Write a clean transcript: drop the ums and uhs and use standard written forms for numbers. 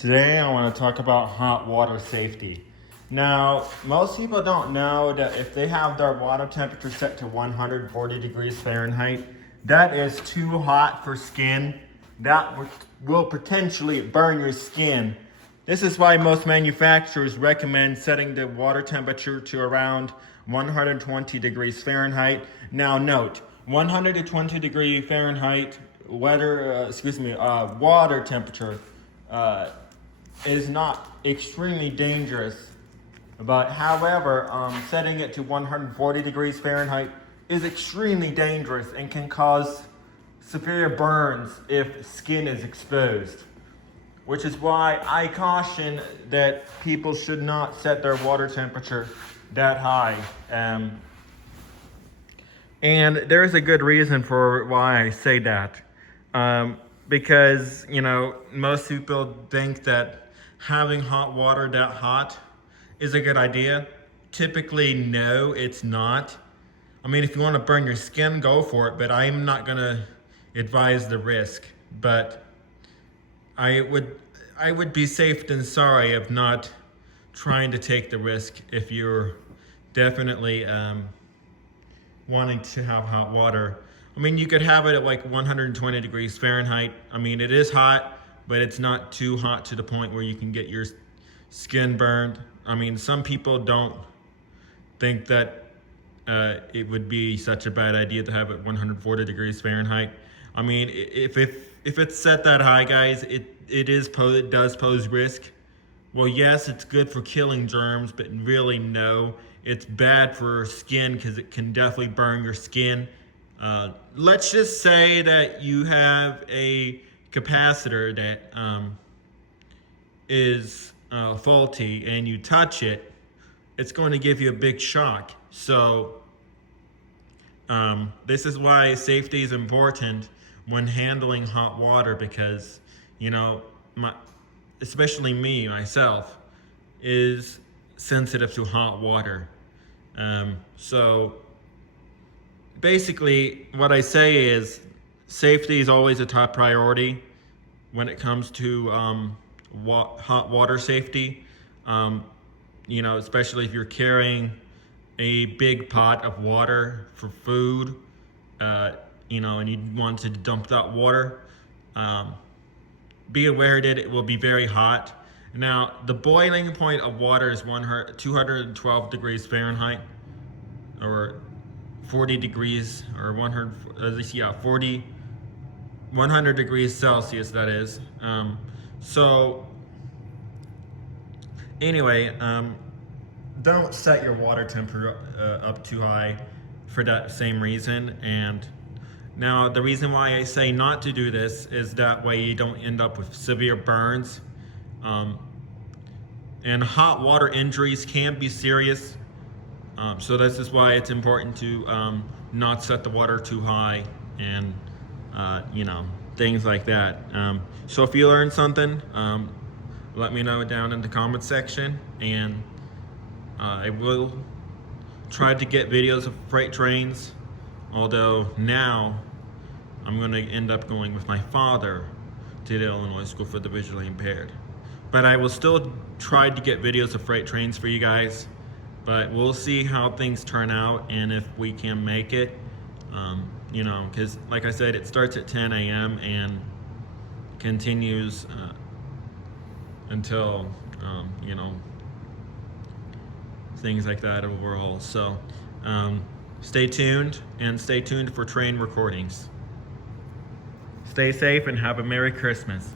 Today I want to talk about hot water safety. Now, most people don't know that if they have their water temperature set to 140 degrees Fahrenheit, that is too hot for skin. That will potentially burn your skin. This is why most manufacturers recommend setting the water temperature to around 120 degrees Fahrenheit. Now note, 120 degree Fahrenheit water temperature is not extremely dangerous. But however, setting it to 140 degrees Fahrenheit is extremely dangerous and can cause severe burns if skin is exposed. Which is why I caution that people should not set their water temperature that high. And there's a good reason for why I say that. Because, most people think that having hot water that hot is a good idea. Typically, no, it's not. I mean, if you want to burn your skin, go for it, but I'm not going to advise the risk. But I would be safe than sorry of not trying to take the risk if you're definitely wanting to have hot water. I mean, you could have it at like 120 degrees Fahrenheit. I mean, it is hot, but it's not too hot to the point where you can get your skin burned. I mean, some people don't think that it would be such a bad idea to have it 140 degrees Fahrenheit. I mean, if it's set that high, guys, it does pose risk. Well, yes, it's good for killing germs, but really no, it's bad for skin because it can definitely burn your skin. Let's just say that you have a capacitor that is faulty and you touch it, it's going to give you a big shock. So this is why safety is important when handling hot water because, especially myself, is sensitive to hot water. So basically what I say is safety is always a top priority when it comes to hot water safety. Especially if you're carrying a big pot of water for food, and you want to dump that water, be aware that it will be very hot. Now, the boiling point of water is 212 degrees Fahrenheit, or 40 degrees, or 100 degrees Celsius, that is. So, anyway, don't set your water temperature up too high for that same reason. And now the reason why I say not to do this is that way you don't end up with severe burns. And hot water injuries can be serious. So this is why it's important to not set the water too high and, things like that. So if you learned something, let me know down in the comment section, and I will try to get videos of freight trains, although now I'm going to end up going with my father to the Illinois School for the Visually Impaired. But I will still try to get videos of freight trains for you guys, but we'll see how things turn out and if we can make it. Because like I said, it starts at 10 a.m. and continues until, things like that overall. So stay tuned, and stay tuned for train recordings. Stay safe and have a Merry Christmas.